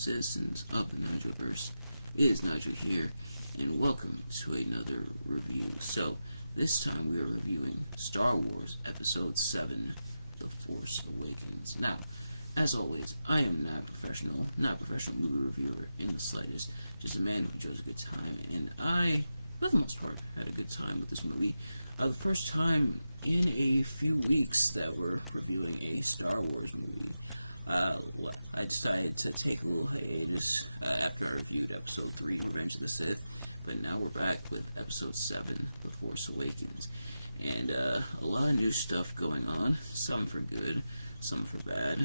citizens of the Nigelverse. It is Nigel here, and welcome to another review. So, this time we are reviewing Star Wars Episode 7, The Force Awakens. Now, as always, I am not a professional movie reviewer in the slightest, just a man who enjoys a good time, and I, for the most part, had a good time with this movie. The first time in a few weeks that we're reviewing a Star Wars movie. I decided to take a little hiatus after I reviewed Episode 3, I mentioned this, but now we're back with Episode 7, The Force Awakens. And a lot of new stuff going on, some for good, some for bad,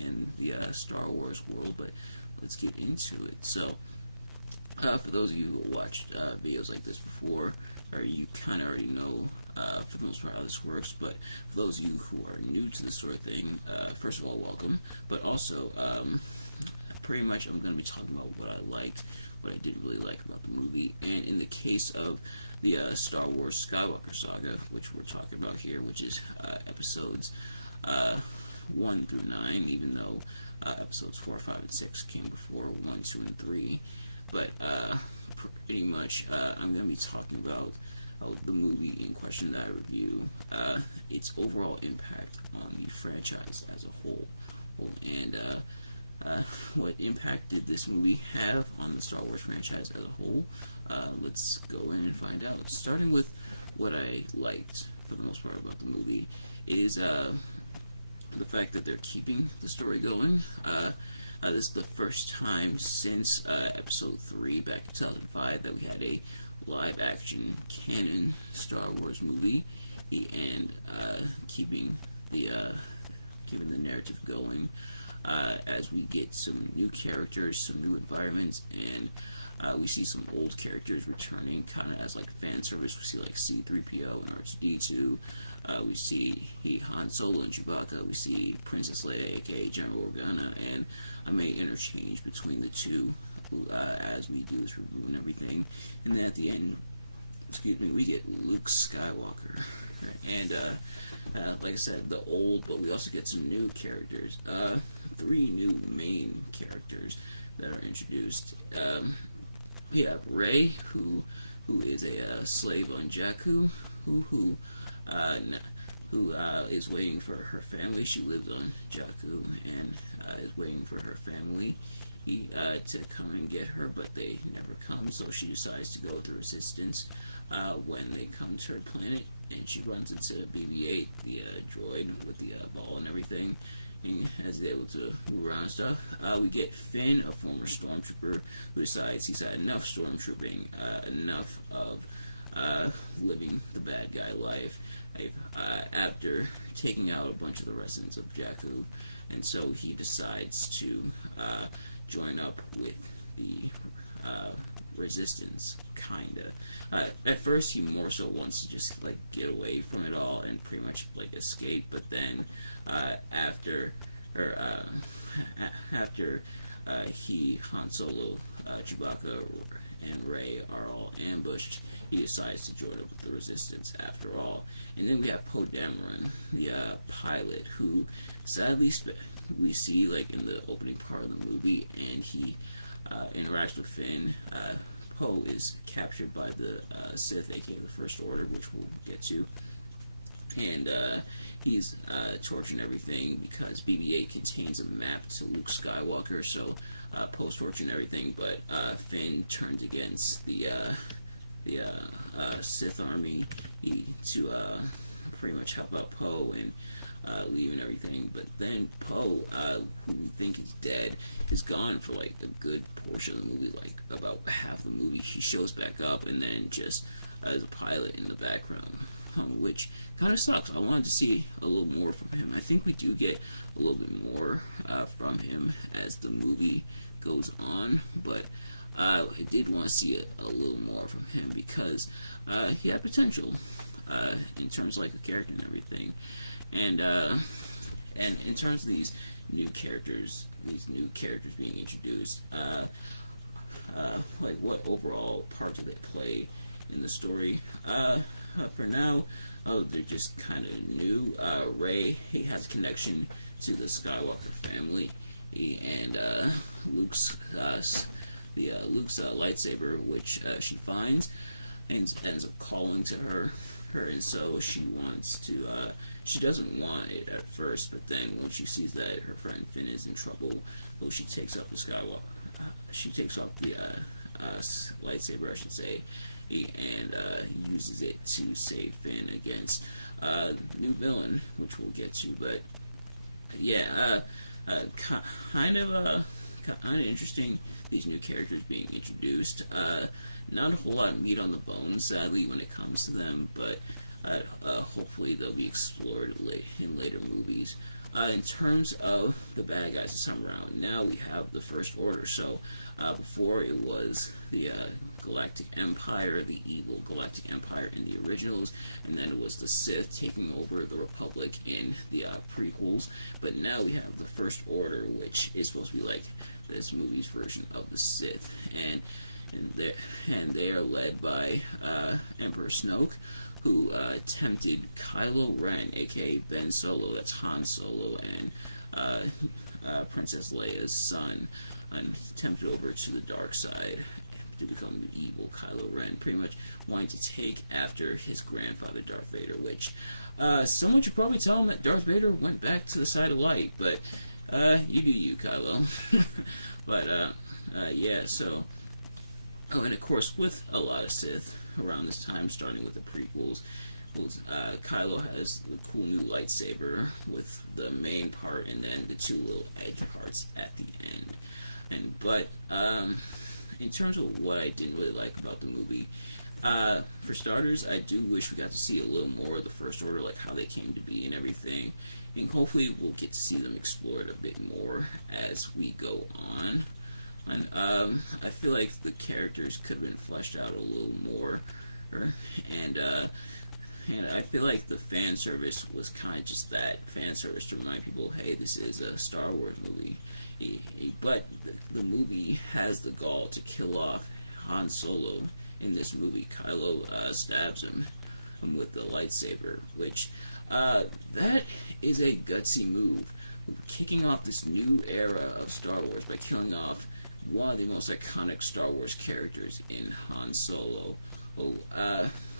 in the Star Wars world, but let's get into it. So, for those of you who have watched videos like this before, or you kind of already know for the most part how this works, but for those of you who are new to this sort of thing, first of all, welcome, but also, pretty much I'm going to be talking about what I liked, what I didn't really like about the movie, and in the case of the Star Wars Skywalker Saga, which we're talking about here, which is episodes 1 through 9, even though episodes 4, 5, and 6 came before 1, 2, and 3, but pretty much I'm going to be talking about the movie in question that I review, its overall impact on the franchise as a whole, and what impact did this movie have on the Star Wars franchise as a whole. Let's go in and find out. Starting with what I liked, for the most part, about the movie, is the fact that they're keeping the story going. This is the first time since Episode 3 back in 2005 that we had a live-action canon Star Wars movie, and keeping the narrative going as we get some new characters, some new environments, and we see some old characters returning, kind of as like fan service. We see like C-3PO and R2-D2. We see Han Solo and Chewbacca. We see Princess Leia, aka General Organa, and I may interchange between the two as we do this review and everything. And then at the end, we get Luke Skywalker. And like I said, the old, but we also get some new characters. 3 new main characters that are introduced. We have Rey, who is a slave on Jakku, who is waiting for her family. She lives on Jakku and is waiting for her family to come and get her, but they never come, so she decides to go through resistance when they come to her planet, and she runs into BB-8, the droid with the ball and everything, and is able to move around and stuff. We get Finn, a former stormtrooper, who decides he's had enough stormtrooping, enough of living the bad guy life, after taking out a bunch of the residents of Jakku, and so he decides to join up with the resistance, kinda. At first, he more so wants to just like get away from it all and pretty much like escape. But then, after Han Solo, Chewbacca, and Rey are all ambushed, he decides to join up with the resistance after all. And then we have Poe Dameron, the pilot, who sadly we see like in the opening part of the movie, and he interacts with Finn. Poe is captured by the Sith, aka the First Order, which we'll get to, and he's torturing everything because BB-8 contains a map to Luke Skywalker, so Poe's torturing everything, but Finn turns against the Sith army to pretty much help out Poe and leave and everything. But then Poe, who we think is dead, is gone for like a good portion of the movie, like about half the movie. He shows back up and then just as a pilot in the background, which kind of sucks. I wanted to see a little more from him. I think we do get a little bit more from him as the movie goes on, but I did want to see a little more from him because he had potential in terms of like the character and everything. And in terms of these new characters being introduced, like what overall parts do they play in the story? For now, they're just kind of new. Rey, he has a connection to the Skywalker family. and Luke's lightsaber, which she finds and ends up calling to her, and so she wants to. She doesn't want it at first, but then when she sees that her friend Finn is in trouble, well, she takes up the Skywalker. She takes off the lightsaber, I should say, and uses it to save Finn against the new villain, which we'll get to. But yeah, kind of interesting. These new characters being introduced. Not a whole lot of meat on the bone, sadly, when it comes to them, but hopefully they'll be explored in later movies. In terms of the bad guys this time around, now we have the First Order. So before it was the Galactic Empire, the evil Galactic Empire in the originals, and then it was the Sith taking over the Republic in the prequels. But now we have the First Order, which is supposed to be like this movie's version of the Sith, and they are led by Emperor Snoke, who tempted Kylo Ren, aka Ben Solo, that's Han Solo, and Princess Leia's son, and tempted over to the dark side to become the evil Kylo Ren, pretty much wanting to take after his grandfather Darth Vader, which someone should probably tell him that Darth Vader went back to the side of light, but you do you, Kylo. But yeah, so, oh, and of course with a lot of Sith around this time, starting with the prequels, Kylo has the cool new lightsaber with the main part and then the two little edge hearts at the end. But in terms of what I didn't really like about the movie, for starters, I do wish we got to see a little more of the First Order, like how they came to be and everything. And hopefully we'll get to see them explored a bit more as we go on. And I feel like the characters could have been fleshed out a little more, and I feel like the fan service was kind of just that, fan service to remind people, hey, this is a Star Wars movie. But the movie has the gall to kill off Han Solo in this movie. Kylo stabs him with the lightsaber, which that is a gutsy move, kicking off this new era of Star Wars by killing off one of the most iconic Star Wars characters in Han Solo.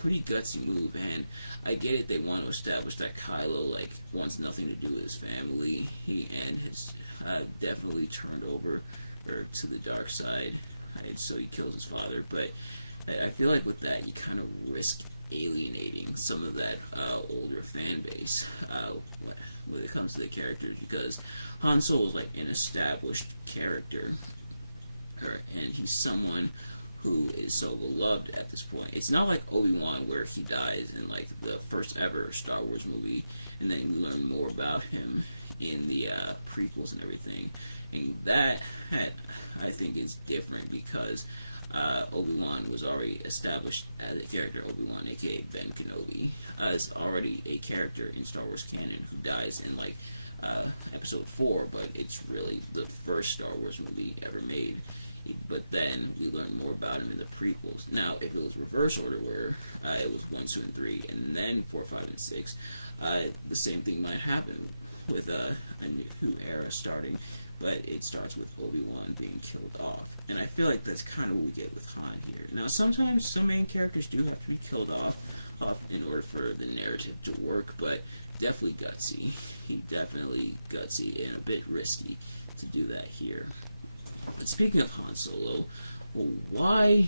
Pretty gutsy move, and I get it, they want to establish that Kylo, like, wants nothing to do with his family, and has definitely turned over to the dark side, and so he kills his father, but I feel like with that, you kind of risk alienating some of that older fan base when it comes to the characters, because Han Solo is like an established character, and he's someone who is so beloved at this point. It's not like Obi-Wan where he dies in like the first ever Star Wars movie, and then you learn more about him in the prequels and everything. And that, I think, is different because Obi-Wan was already established as a character. Obi-Wan, aka Ben Kenobi, is already a character in Star Wars canon who dies in like Episode 4, but it's really the first Star Wars movie ever made. But then we learn more about him in the prequels. Now, if it was reverse order, where it was 1, 2, and 3, and then 4, 5, and 6, the same thing might happen with a new era starting, but it starts with Obi-Wan being killed off. And I feel like that's kind of what we get with Han here. Now, sometimes some main characters do have to be killed off in order for the narrative to work, but definitely gutsy. Definitely gutsy and a bit risky to do that here. But speaking of Han Solo, why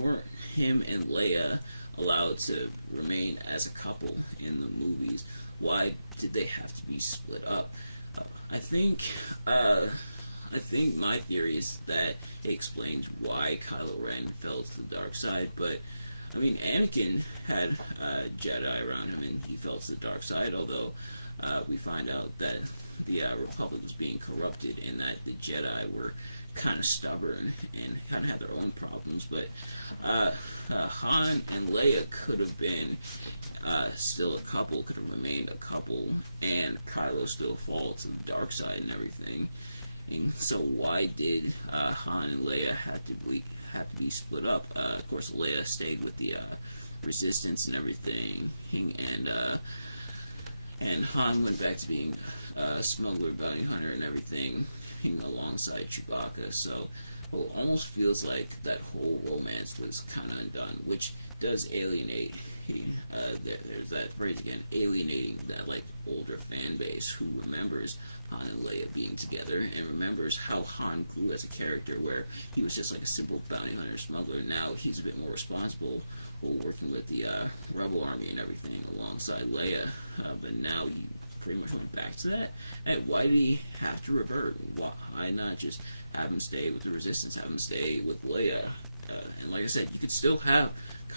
weren't him and Leia allowed to remain as a couple in the movies? Why did they have to be split up? I think my theory is that it explains why Kylo Ren fell to the dark side, but I mean, Anakin had Jedi around him and he fell to the dark side, although we find out that the Republic was being corrupted and that the Jedi were kind of stubborn and kind of had their own problems, but Han and Leia could have been still a couple, could have remained a couple, and Kylo still fall to the dark side and everything. And so why did Han and Leia have to be split up? Of course, Leia stayed with the Resistance and everything, and Han went back to being a smuggler, bounty hunter, and everything. alongside Chewbacca. So well, it almost feels like that whole romance was kind of undone, which does alienate. There's that phrase again, alienating that like older fan base who remembers Han and Leia being together and remembers how Han grew as a character, where he was just like a simple bounty hunter smuggler. Now he's a bit more responsible, working with the Rebel Army and everything alongside Leia. But now he pretty much went back to that. And why did he have to revert? Why not just have him stay with the Resistance, have him stay with Leia? And like I said, you could still have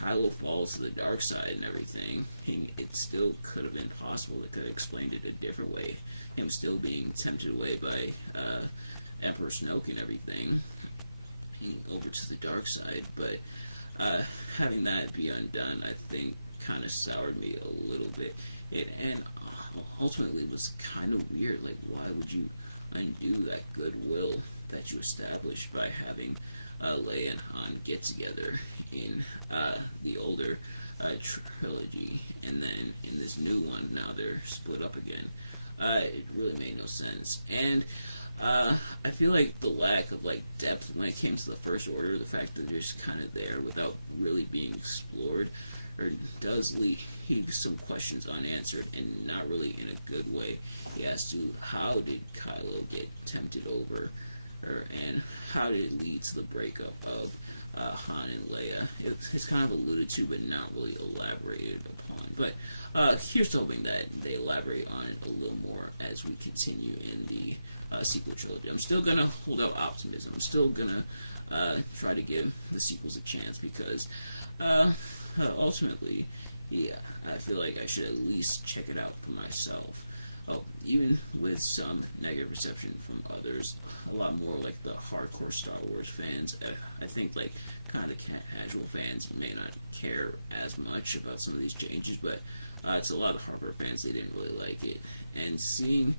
Kylo fall to the dark side and everything. It still could have been possible. They could have explained it a different way. Him still being tempted away by Emperor Snoke and everything, over to the dark side. But having that be undone, I think, kind of soured me a little bit. And ultimately, it was kind of weird. Like, why would you undo that goodwill that you established by having Leia and Han get together in the older trilogy, and then in this new one, now they're split up again? It really made no sense. And I feel like the lack of like depth when it came to the First Order, the fact that they're just kind of there without really being explored, or does leave some questions unanswered, and not really in a good way, as to how did Kylo get tempted over, and how did it lead to the breakup of Han and Leia. It's kind of alluded to, but not really elaborated upon. But here's hoping that they elaborate on it a little more as we continue in the sequel trilogy. I'm still going to hold out optimism. I'm still going to try to give the sequels a chance, because ultimately, yeah, I feel like I should at least check it out for myself. Even with some negative reception from others, a lot more like the hardcore Star Wars fans, I think like kind of casual fans may not care as much about some of these changes, but it's a lot of hardcore fans, they didn't really like it. And seeing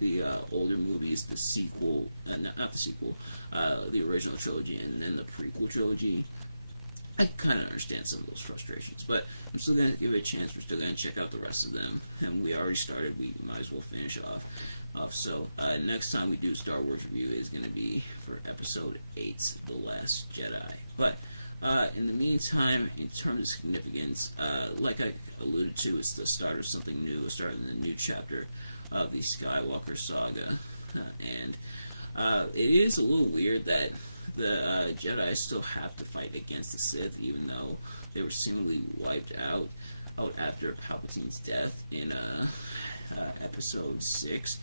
the older movies, the sequel, not the sequel, the original trilogy, and then the prequel trilogy, I kind of understand some of those frustrations, but I'm still going to give it a chance. We're still going to check out the rest of them, and we already started. We might as well finish off. So next time we do Star Wars review is going to be for Episode 8, The Last Jedi. But in the meantime, in terms of significance, like I alluded to, it's the start of something new, the start of the new chapter of the Skywalker saga, and it is a little weird that the Jedi still have to fight against the Sith, even though they were seemingly wiped out after Palpatine's death in Episode 6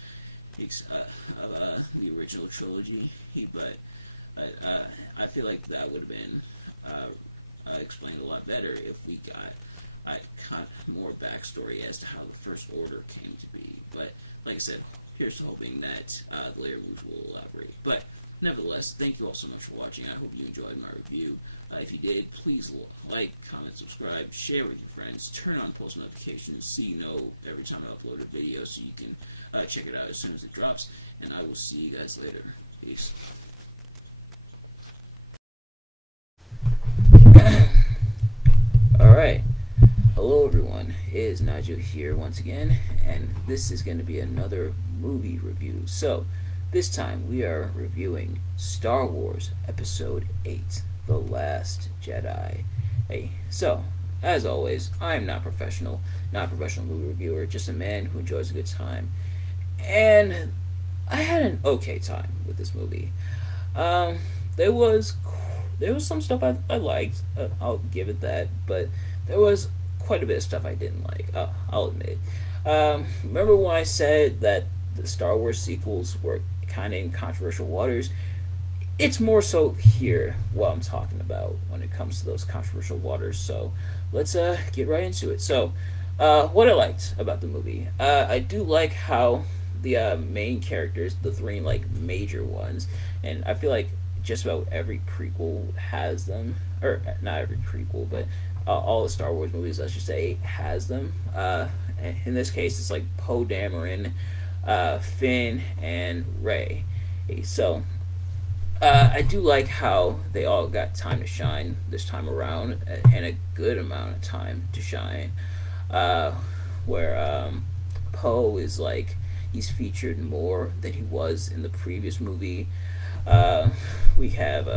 of the original trilogy. But I feel like that would have been explained a lot better if we got more backstory as to how the First Order came to be. But like I said, here's hoping that the later movies will elaborate. But nevertheless, thank you all so much for watching. I hope you enjoyed my review. If you did, please like, comment, subscribe, share with your friends, turn on post notifications so you know every time I upload a video, so you can check it out as soon as it drops. And I will see you guys later. Peace. Alright. Hello everyone, it is Nigel here once again, and this is going to be another movie review. So, this time we are reviewing Star Wars Episode 8, The Last Jedi. Hey, so, as always, I'm not a professional movie reviewer, just a man who enjoys a good time. And I had an okay time with this movie. There was some stuff I liked, I'll give it that, but there was quite a bit of stuff I didn't like, I'll admit. Remember when I said that the Star Wars sequels were kind of in controversial waters? It's more so here what I'm talking about when it comes to those controversial waters, so let's get right into it. So, what I liked about the movie, I do like how the main characters, the three like major ones, and I feel like just about every prequel has them, or not every prequel, but all the Star Wars movies, let's just say, has them. In this case, it's like Poe Dameron, Finn, and Rey. So, I do like how they all got time to shine this time around, and a good amount of time to shine. Where Poe is like, he's featured more than he was in the previous movie. Uh, we have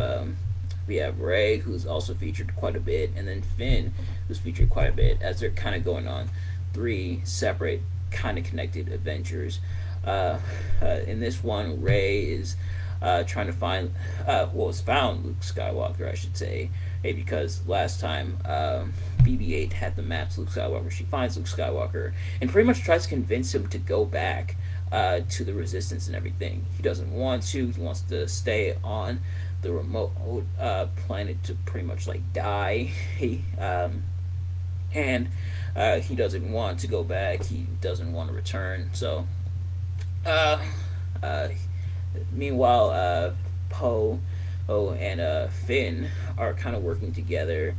Ray, who's also featured quite a bit, and then Finn, who's featured quite a bit, as they're kind of going on three separate, kind of connected adventures. In this one, Ray is trying to find, has found Luke Skywalker, I should say, because last time BB-8 had the maps Luke Skywalker. She finds Luke Skywalker and pretty much tries to convince him to go back to the Resistance and everything. He doesn't want to. He wants to stay on the remote planet to pretty much like die. And he doesn't want to go back. He doesn't want to return. So, meanwhile, Poe and Finn are kind of working together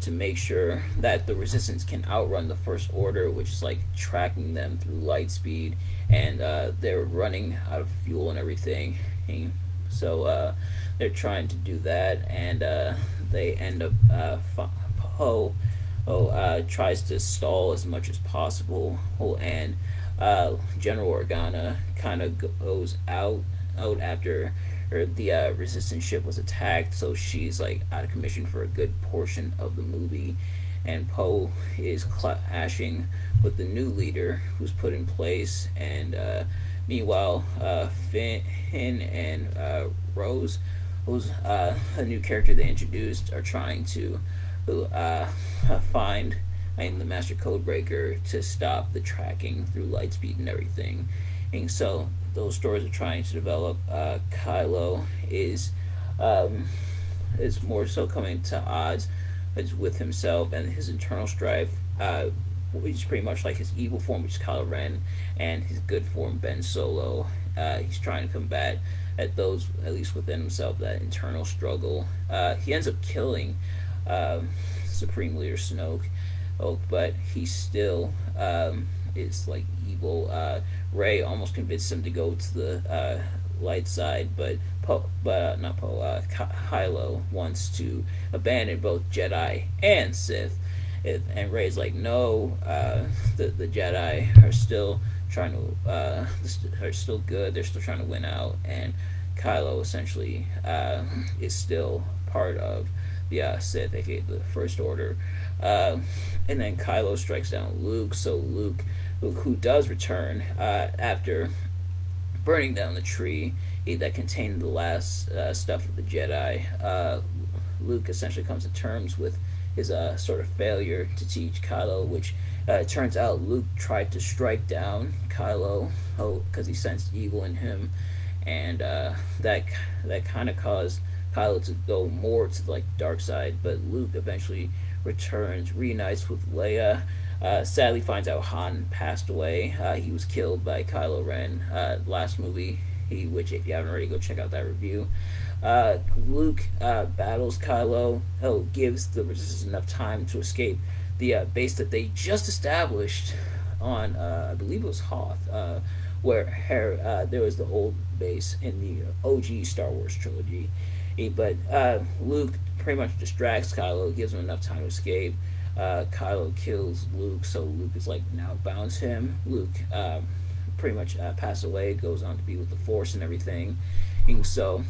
to make sure that the Resistance can outrun the First Order, which is like tracking them through light speed, and they're running out of fuel and everything. So they're trying to do that, and they end up Poe tries to stall as much as possible, and General Organa kind of goes out after the Resistance ship was attacked, so she's like out of commission for a good portion of the movie, and Poe is clashing with the new leader who's put in place, and meanwhile Finn and Rose, who's a new character they introduced, are trying to find the Master Codebreaker to stop the tracking through lightspeed and everything. And so those stories are trying to develop. Kylo is more so coming to odds with himself and his internal strife, which is pretty much like his evil form, which is Kylo Ren, and his good form, Ben Solo. He's trying to combat at those, at least within himself, that internal struggle. He ends up killing Supreme Leader Snoke, but he still is like evil. Rey almost convinced him to go to the light side, but Kylo wants to abandon both Jedi and Sith, and Rey's like, no, the Jedi are still trying to are still good. They're still trying to win out, and Kylo essentially is still part of the Sith, aka the First Order. And then Kylo strikes down Luke. So Luke, who does return after burning down the tree that contained the last stuff of the Jedi, Luke essentially comes to terms with his sort of failure to teach Kylo, which it turns out Luke tried to strike down Kylo because he sensed evil in him, and that kind of caused Kylo to go more to like the dark side. But Luke eventually returns, reunites with Leia. Sadly, finds out Han passed away. He was killed by Kylo Ren last movie. Which, if you haven't already, go check out that review. Luke battles Kylo. Gives the Resistance enough time to escape the base that they just established on, I believe it was Hoth, where there was the old base in the OG Star Wars trilogy. But Luke pretty much distracts Kylo, gives him enough time to escape. Kylo kills Luke, so Luke is like now bounds him. Luke pretty much passed away, goes on to be with the Force and everything. And so,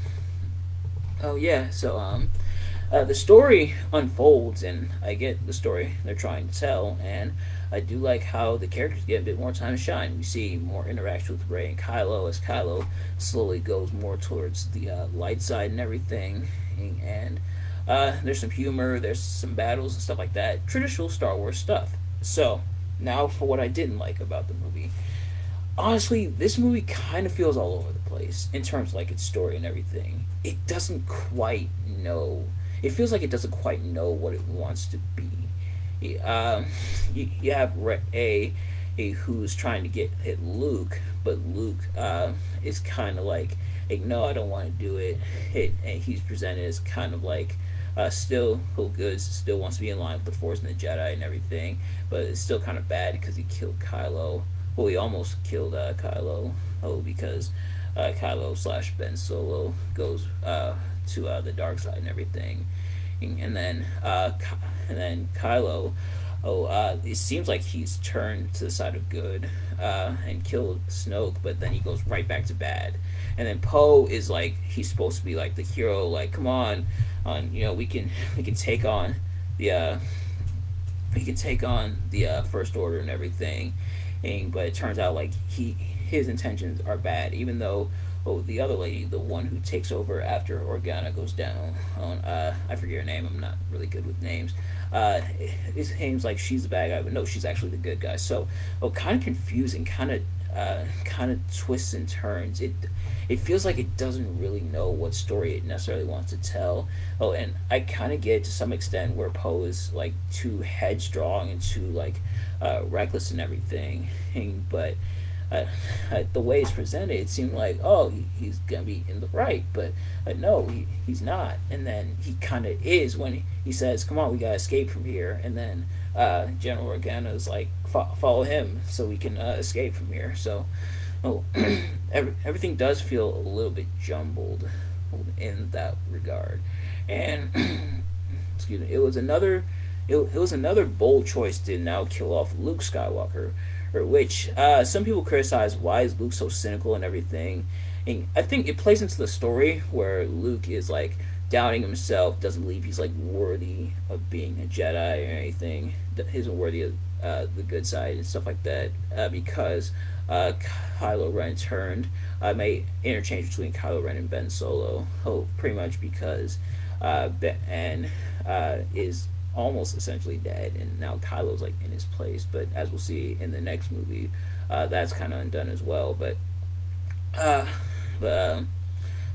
the story unfolds, and I get the story they're trying to tell, and I do like how the characters get a bit more time to shine. We see more interaction with Rey and Kylo as Kylo slowly goes more towards the light side and everything, and there's some humor, there's some battles and stuff like that. Traditional Star Wars stuff. So, now for what I didn't like about the movie. Honestly, this movie kind of feels all over the place in terms of like its story and everything. It doesn't quite know. It feels like it doesn't quite know what it wants to be. You have Rey who's trying to get at Luke, but Luke is kind of like, no, I don't want to do it. And he's presented as kind of like still good, still wants to be in line with the Force and the Jedi and everything, but it's still kind of bad because he killed Kylo. Well, he almost killed Kylo, because Kylo / Ben Solo goes to the dark side and everything, and then Kylo, it seems like he's turned to the side of good, and killed Snoke, but then he goes right back to bad. And then Poe is like he's supposed to be like the hero, like come on, we can take on the First Order and everything, but it turns out like his intentions are bad, even though the other lady, the one who takes over after Organa goes down, on I forget her name. I'm not really good with names. It seems like she's the bad guy, but no, she's actually the good guy. So, kind of confusing, kind of twists and turns. It feels like it doesn't really know what story it necessarily wants to tell. And I kind of get to some extent where Poe is like too headstrong and too like reckless and everything, but the way it's presented, it seemed like, he's gonna be in the right, but no, he's not. And then he kind of is when he says, "Come on, we gotta escape from here." And then General Organa is like, "Follow him, so we can escape from here." So, oh, everything does feel a little bit jumbled in that regard, and excuse me, it was another bold choice to now kill off Luke Skywalker, or which some people criticize. Why is Luke so cynical and everything? And I think it plays into the story where Luke is like doubting himself, doesn't believe he's like worthy of being a Jedi or anything, isn't worthy of the good side and stuff like that, because Kylo Ren turned. I may interchange between Kylo Ren and Ben Solo, pretty much because Ben is almost essentially dead, and now Kylo's like in his place. But as we'll see in the next movie, that's kind of undone as well. Uh, but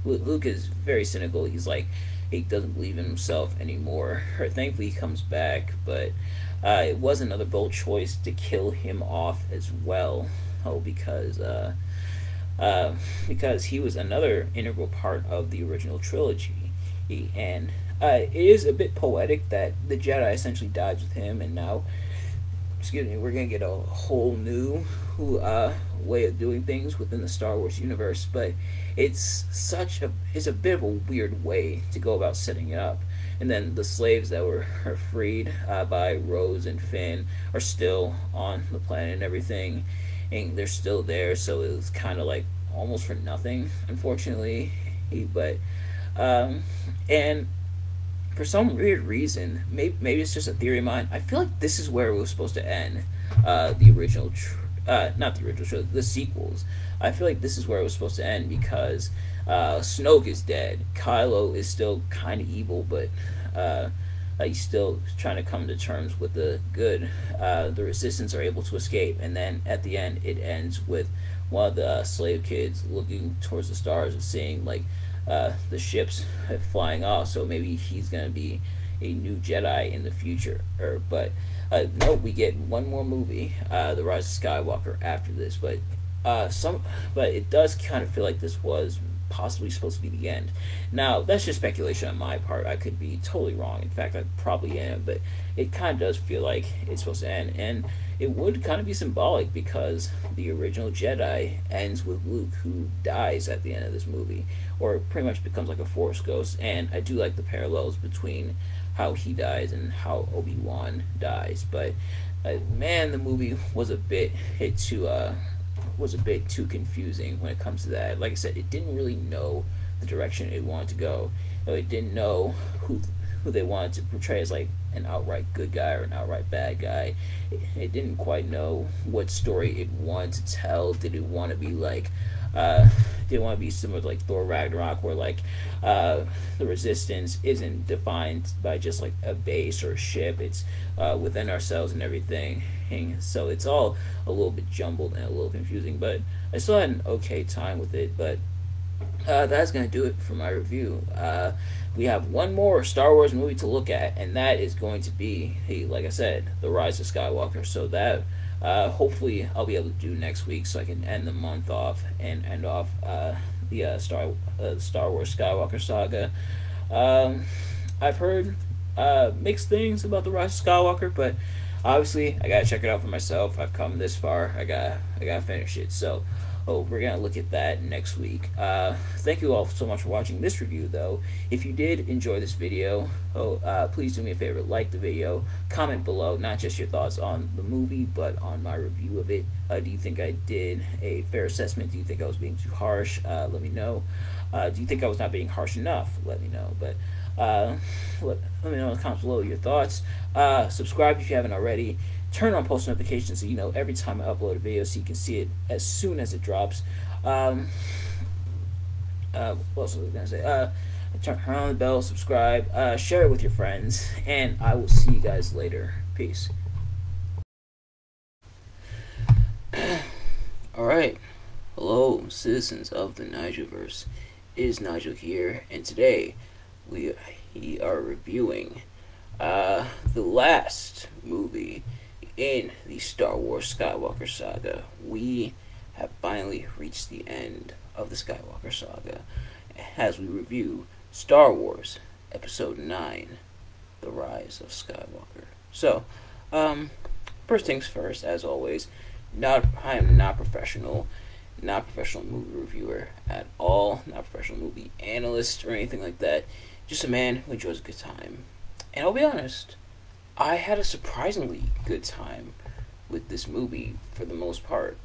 Luke is very cynical. He's like he doesn't believe in himself anymore. Or thankfully, he comes back, but it was another bold choice to kill him off as well. Because because he was another integral part of the original trilogy, and it is a bit poetic that the Jedi essentially dies with him, and now, excuse me, we're gonna get a whole new way of doing things within the Star Wars universe. But it's a bit of a weird way to go about setting it up. And then the slaves that are freed by Rose and Finn are still on the planet and everything, and they're still there. So it was kind of like almost for nothing, unfortunately. But and for some weird reason, maybe it's just a theory of mine. I feel like this is where it was supposed to end. The original, not the original show, the sequels. I feel like this is where it was supposed to end because Snoke is dead. Kylo is still kind of evil, but he's still trying to come to terms with the good. The Resistance are able to escape, and then at the end, it ends with one of the slave kids looking towards the stars and seeing like the ships flying off. So maybe he's gonna be a new Jedi in the future. But no, we get one more movie, The Rise of Skywalker, after this. But it does kind of feel like this was possibly supposed to be the end. Now that's just speculation on my part. I could be totally wrong. In fact, I probably am. But it kind of does feel like it's supposed to end, and it would kind of be symbolic because the original Jedi ends with Luke, who dies at the end of this movie, or pretty much becomes like a Force ghost. And I do like the parallels between how he dies and how Obi-Wan dies. But man, the movie was a bit too confusing when it comes to that. Like I said, it didn't really know the direction it wanted to go. It didn't know who they wanted to portray as like an outright good guy or an outright bad guy. It didn't quite know what story it wanted to tell. Did it want to be like did it want to be similar to like Thor Ragnarok, where like the Resistance isn't defined by just like a base or a ship. It's within ourselves and everything. And so it's all a little bit jumbled and a little confusing, but I still had an okay time with it. But that's going to do it for my review. We have one more Star Wars movie to look at, and that is going to be, like I said, The Rise of Skywalker. So that hopefully I'll be able to do next week, so I can end the month off and end off the Star Wars Skywalker saga. I've heard mixed things about The Rise of Skywalker, but obviously I gotta check it out for myself. I've come this far. I gotta finish it. So we're gonna look at that next week. Thank you all so much for watching this review, though. If you did enjoy this video, please do me a favor, like the video, comment below, not just your thoughts on the movie, but on my review of it. Do you think I did a fair assessment? Do you think I was being too harsh? Let me know. Do you think I was not being harsh enough? Let me know. But let me know in the comments below your thoughts. Subscribe if you haven't already. Turn on post notifications so you know every time I upload a video, so you can see it as soon as it drops. What else was I gonna say? Turn on the bell, subscribe, share it with your friends, and I will see you guys later. Peace. Alright, hello citizens of the Nigelverse. It is Nigel here, and today we are reviewing the last movie in the Star Wars Skywalker saga. We have finally reached the end of the Skywalker saga as we review Star Wars Episode 9, The Rise of Skywalker. So, first things first, as always, I am not professional movie reviewer at all, not professional movie analyst or anything like that, just a man who enjoys a good time. And I'll be honest, I had a surprisingly good time with this movie for the most part.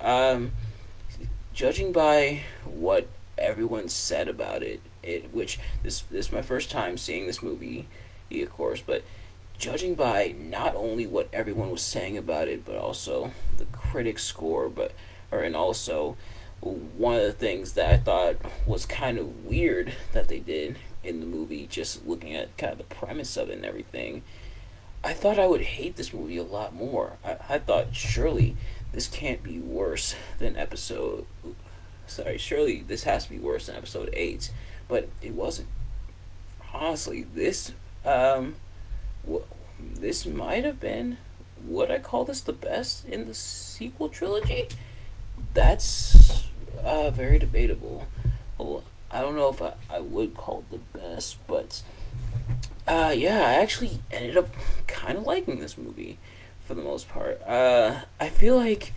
Judging by what everyone said about it, which this is my first time seeing this movie, of course, but judging by not only what everyone was saying about it, but also the critic score, and also one of the things that I thought was kind of weird that they did in the movie, just looking at kind of the premise of it and everything, I thought I would hate this movie a lot more. I thought, surely this can't be worse than surely this has to be worse than episode 8, but it wasn't. Honestly, this might have been, would I call this the best in the sequel trilogy? That's very debatable. Well, I don't know if I would call it the best, but yeah, I actually ended up kind of liking this movie for the most part. I feel like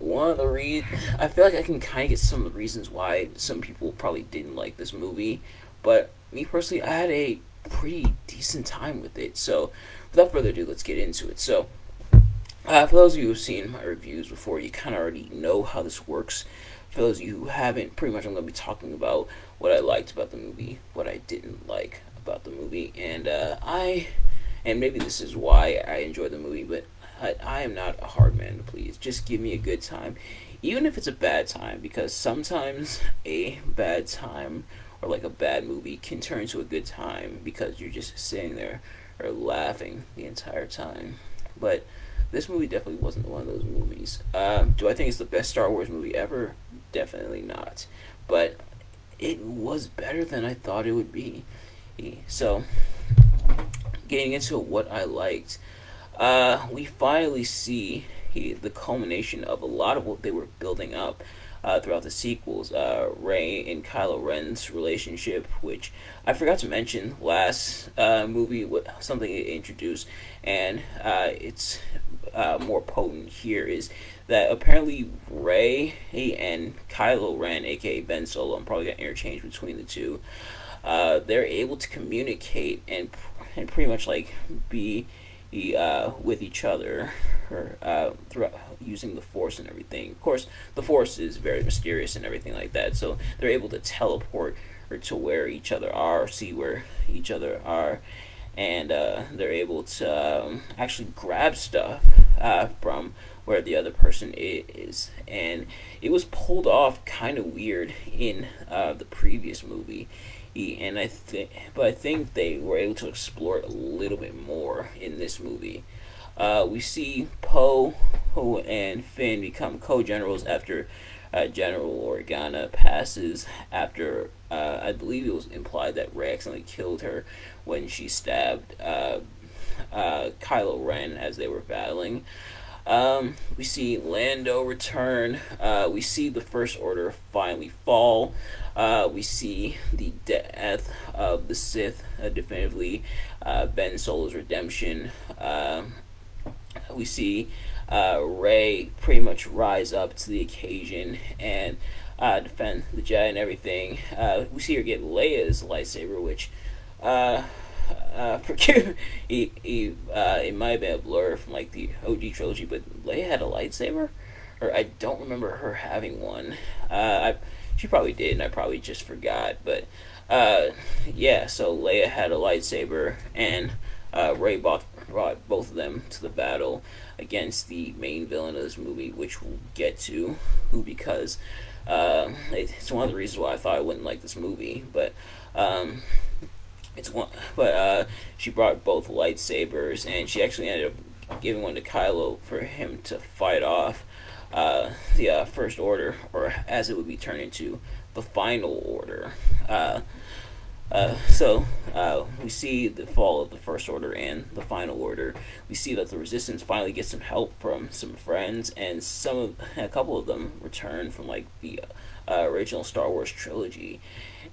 I feel like I can kind of get some of the reasons why some people probably didn't like this movie, but me personally, I had a pretty decent time with it. So, without further ado, let's get into it. So, for those of you who've seen my reviews before, you kind of already know how this works. For those of you who haven't, pretty much I'm going to be talking about what I liked about the movie, what I didn't like about the movie, and maybe this is why I enjoyed the movie, but I am not a hard man to please. Just give me a good time, even if it's a bad time, because sometimes a bad time or like a bad movie can turn into a good time because you're just sitting there or laughing the entire time. But this movie definitely wasn't one of those movies. Do I think it's the best Star Wars movie ever? Definitely not. But it was better than I thought it would be. So, getting into what I liked, we finally see the culmination of a lot of what they were building up throughout the sequels. Rey and Kylo Ren's relationship, which I forgot to mention last movie, something it introduced, and it's more potent here, is that apparently Rey and Kylo Ren, aka Ben Solo, I'm probably going to interchange between the two, they're able to communicate and pretty much like be with each other throughout using the Force and everything. Of course, the Force is very mysterious and everything like that, so they're able to teleport or to where each other are, see where each other are, and they're able to actually grab stuff from where the other person is. And it was pulled off kind of weird in the previous movie. And I think they were able to explore it a little bit more in this movie. We see Poe and Finn become co-generals after General Organa passes, after I believe it was implied that Rey accidentally killed her when she stabbed Kylo Ren as they were battling. We see Lando return. We see the First Order finally fall. We see the death of the Sith, definitively Ben Solo's redemption. We see Rey pretty much rise up to the occasion and defend the Jedi and everything. We see her get Leia's lightsaber, which forgive it might have been a blur from like the OG trilogy, but Leia had a lightsaber, or I don't remember her having one. She probably did, and I probably just forgot. But yeah, so Leia had a lightsaber, and Rey brought both of them to the battle against the main villain of this movie, which we'll get to, because it's one of the reasons why I thought I wouldn't like this movie, but. She brought both lightsabers, and she actually ended up giving one to Kylo for him to fight off the First Order, or as it would be turned into, the Final Order. We see the fall of the First Order and the Final Order. We see that the Resistance finally gets some help from some friends, and a couple of them return from like the original Star Wars trilogy.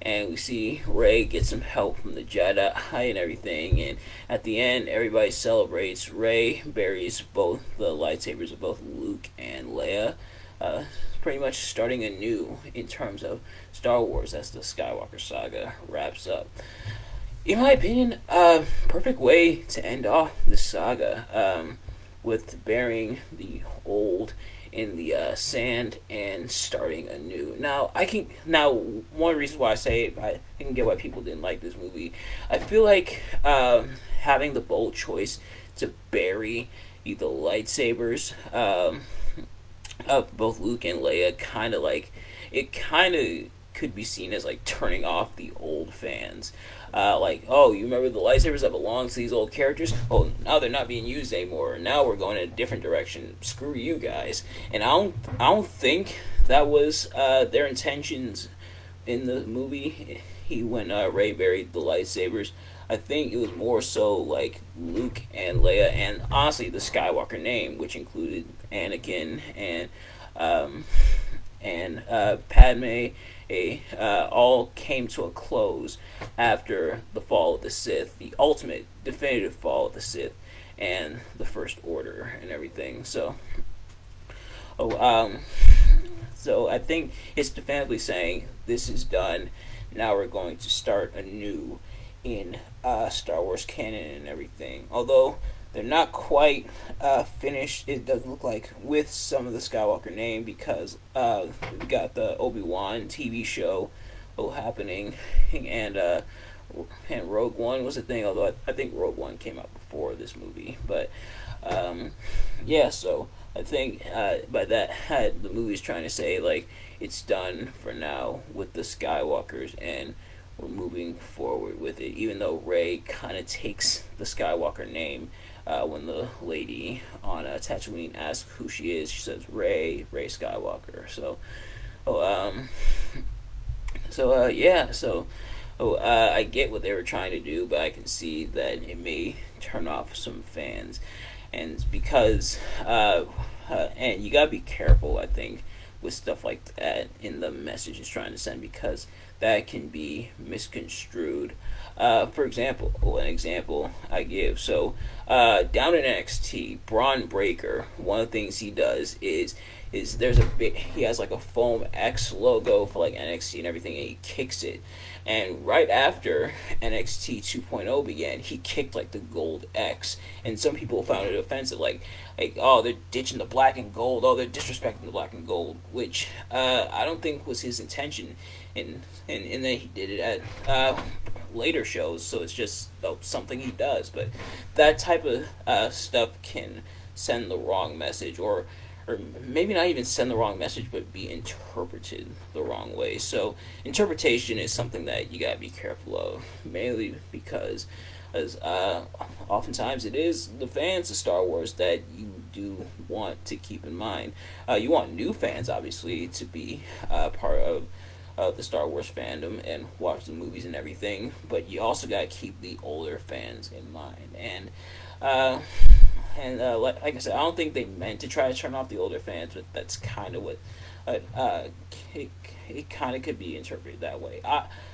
And we see Rey get some help from the Jedi and everything. And at the end, everybody celebrates. Rey buries both the lightsabers of both Luke and Leia, pretty much starting anew in terms of Star Wars as the Skywalker saga wraps up. In my opinion, perfect way to end off the saga, with burying the old in the sand and starting anew. Now, one reason why I say I can get why people didn't like this movie. I feel like having the bold choice to bury the lightsabers of both Luke and Leia kind of could be seen as like turning off the old fans. Like, oh, you remember the lightsabers that belong to these old characters? Oh, now they're not being used anymore. Now we're going in a different direction. Screw you guys. And I don't think that was their intentions in the movie. When Rey buried the lightsabers, I think it was more so like Luke and Leia, and honestly the Skywalker name, which included Anakin and Padme, all came to a close after the fall of the Sith, the ultimate definitive fall of the Sith, and the First Order and everything. So I think it's definitively saying this is done. Now we're going to start anew in Star Wars canon and everything. Although they're not quite finished, it does look like, with some of the Skywalker name, because we got the Obi-Wan TV show happening, and Rogue One was a thing, although I think Rogue One came out before this movie. But yeah, so I think by that the movie's trying to say like it's done for now with the Skywalkers, and we're moving forward with it, even though Rey kind of takes the Skywalker name. When the lady on Tatooine asks who she is, she says Rey Skywalker. I get what they were trying to do, but I can see that it may turn off some fans, and because and you gotta be careful, I think, with stuff like that in the message it's trying to send, because that can be misconstrued. For example, an example I give. So, down in NXT, Braun Breaker, one of the things he does is he has like a foam X logo for like NXT and everything, and he kicks it. And right after NXT 2.0 began, he kicked like the gold X, and some people found it offensive, like oh, they're ditching the black and gold, oh, they're disrespecting the black and gold, which I don't think was his intention, and then he did it at later shows, so it's just something he does. But that type of stuff can send the wrong message, or maybe not even send the wrong message, but be interpreted the wrong way. So interpretation is something that you gotta be careful of, mainly because oftentimes it is the fans of Star Wars that you do want to keep in mind. You want new fans, obviously, to be part of the Star Wars fandom and watch the movies and everything, but you also gotta keep the older fans in mind. And like I said, I don't think they meant to try to turn off the older fans, but that's kind of what it kind of could be interpreted that way.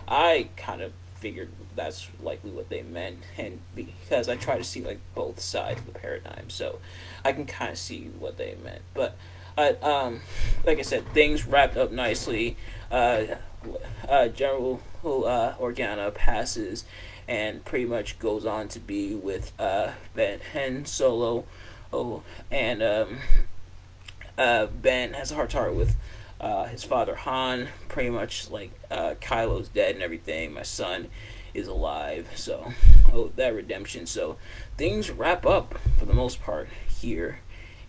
I kind of figured that's likely what they meant, and because I try to see like both sides of the paradigm, so I can kind of see what they meant. But like I said, things wrapped up nicely. General Organa passes and pretty much goes on to be with Ben Solo. Oh, and Ben has a heart to heart with his father Han. Pretty much like Kylo's dead and everything. My son is alive, so that redemption. So things wrap up for the most part here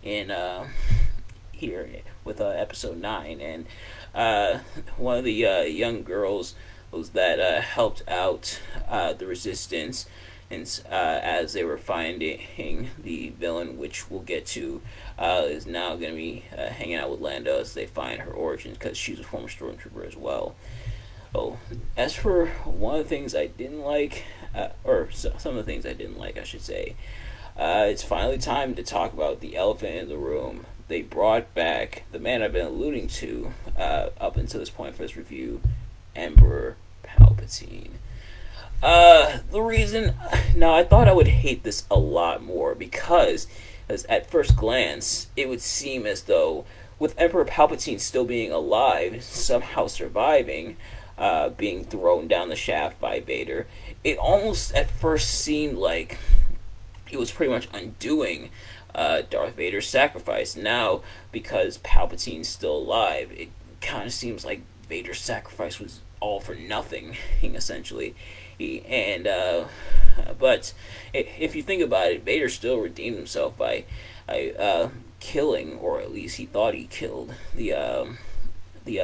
in here with episode 9, and one of the young girls was that helped out the resistance, and as they were finding the villain, which we'll get to, is now going to be hanging out with Lando as they find her origins, because she's a former stormtrooper as well. Oh, as for one of the things I didn't like, or some of the things I didn't like, I should say, it's finally time to talk about the elephant in the room. They brought back the man I've been alluding to up until this point for this review, Emperor Palpatine. The reason, now I thought I would hate this a lot more because, as at first glance, it would seem as though with Emperor Palpatine still being alive, somehow surviving, being thrown down the shaft by Vader, it almost at first seemed like it was pretty much undoing Darth Vader's sacrifice. Now, because Palpatine's still alive, it kind of seems like Vader's sacrifice was all for nothing, essentially. But if you think about it, Vader still redeemed himself by killing, or at least he thought he killed, the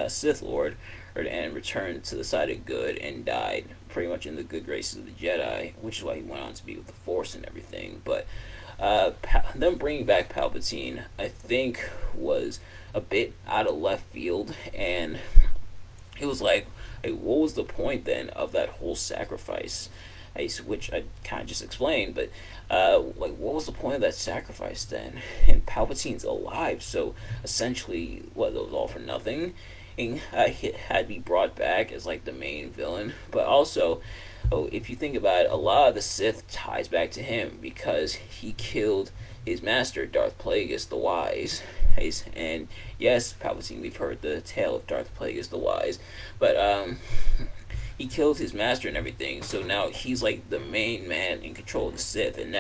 Sith Lord, and returned to the side of good and died pretty much in the good graces of the Jedi, which is why he went on to be with the Force and everything. But them bringing back Palpatine, I think, was a bit out of left field, and it was like, hey, what was the point then of that whole sacrifice? Which I kind of just explained, but like, what was the point of that sacrifice then? And Palpatine's alive, so essentially, what, it was all for nothing? And he had to be brought back as like the main villain, but also, if you think about it, a lot of the Sith ties back to him because he killed his master, Darth Plagueis the Wise. And yes, Palpatine, we've heard the tale of Darth Plagueis the Wise, but he killed his master and everything, so now he's like the main man in control of the Sith, and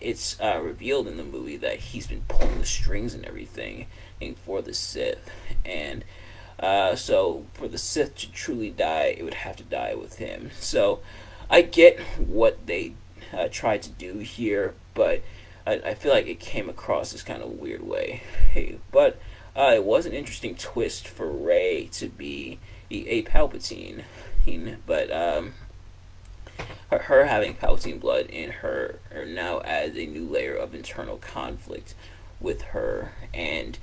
it's revealed in the movie that he's been pulling the strings and everything for the Sith, and so for the Sith to truly die, it would have to die with him. So I get what they tried to do here, but I feel like it came across this kind of weird way. But it was an interesting twist for Rey to be a Palpatine, but her having Palpatine blood in her now adds a new layer of internal conflict with her, and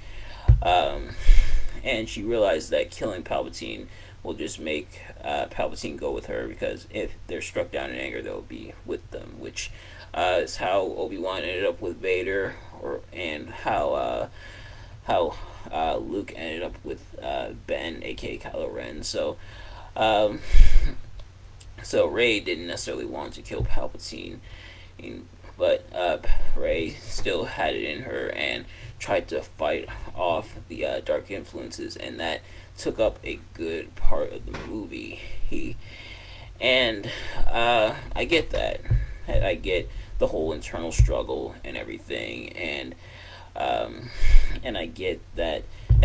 she realized that killing Palpatine will just make Palpatine go with her, because if they're struck down in anger, they'll be with them, which is how Obi-Wan ended up with Vader, and how Luke ended up with Ben, aka Kylo Ren. So so Rey didn't necessarily want to kill Palpatine, but Rey still had it in her and tried to fight off the dark influences, and that took up a good part of the movie. I get that. I get the whole internal struggle and everything, and I get that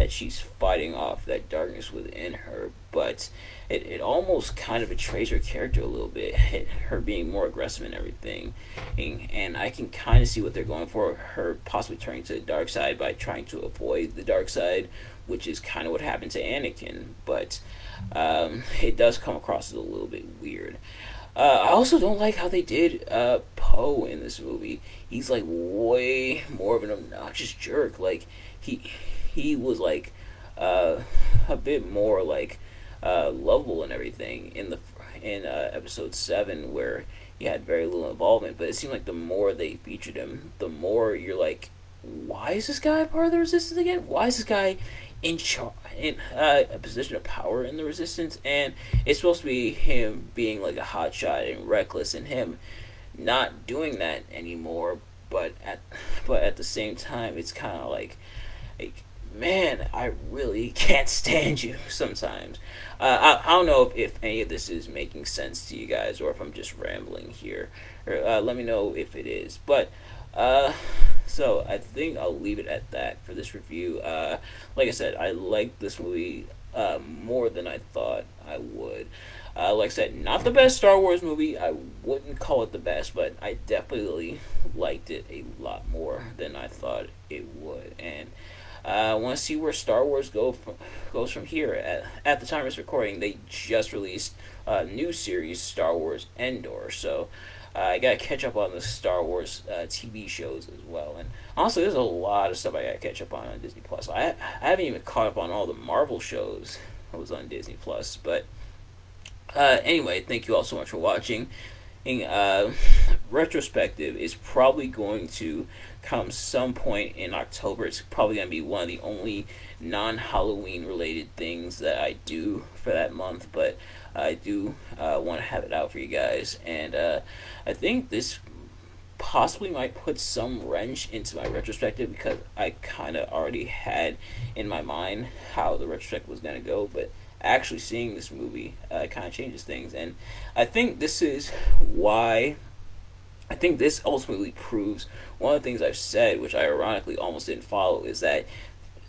she's fighting off that darkness within her, but it almost kind of betrays her character a little bit, her being more aggressive and everything, and I can kind of see what they're going for, her possibly turning to the dark side by trying to avoid the dark side, which is kind of what happened to Anakin, but it does come across as a little bit weird. I also don't like how they did Poe in this movie. He's like way more of an obnoxious jerk. Like he was like a bit more like lovable and everything in episode 7, where he had very little involvement. But it seemed like the more they featured him, the more you're like, why is this guy part of the Resistance again? Why is this guy in a position of power in the Resistance, and it's supposed to be him being like a hotshot and reckless, and him not doing that anymore. But at the same time, it's kind of like, man, I really can't stand you sometimes. I don't know if any of this is making sense to you guys, or if I'm just rambling here. Or, let me know if it is. But so I think I'll leave it at that for this review. Like I said, I like this movie more than I thought I would. Like I said, not the best Star Wars movie. I wouldn't call it the best, but I definitely liked it a lot more than I thought it would. And I want to see where Star Wars goes from here. At the time of this recording, they just released a new series, Star Wars Endor. So I gotta catch up on the Star Wars TV shows as well. And honestly, there's a lot of stuff I gotta catch up on Disney Plus. I haven't even caught up on all the Marvel shows that was on Disney Plus. But anyway, thank you all so much for watching. Retrospective is probably going to come some point in October. It's probably going to be one of the only non-Halloween related things that I do for that month, but I do want to have it out for you guys. And I think this possibly might put some wrench into my retrospective, because I kind of already had in my mind how the retrospective was going to go, but actually seeing this movie kind of changes things. And I think this is why I think this ultimately proves one of the things I've said, which I ironically almost didn't follow, is that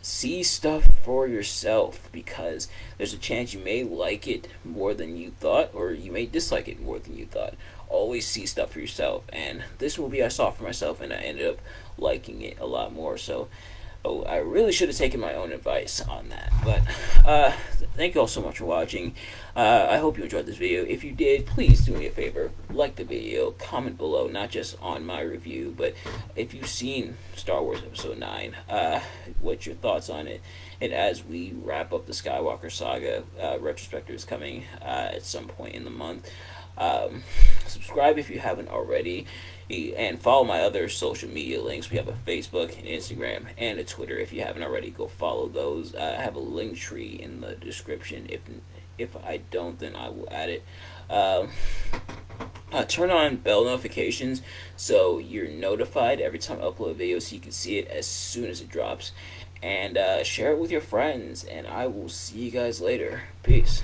see stuff for yourself, because there's a chance you may like it more than you thought, or you may dislike it more than you thought. Always see stuff for yourself. And this movie I saw for myself, and I ended up liking it a lot more. So I really should have taken my own advice on that. But thank you all so much for watching. I hope you enjoyed this video. If you did, please do me a favor. Like the video. Comment below, not just on my review, but if you've seen Star Wars Episode 9, what's your thoughts on it? And as we wrap up the Skywalker saga, retrospective is coming at some point in the month. Subscribe if you haven't already, and follow my other social media links. We have a Facebook, an Instagram, and a Twitter. If you haven't already, go follow those. I have a link tree in the description. If I don't, then I will add it. Turn on bell notifications so you're notified every time I upload a video, so you can see it as soon as it drops. And share it with your friends, and I will see you guys later. Peace.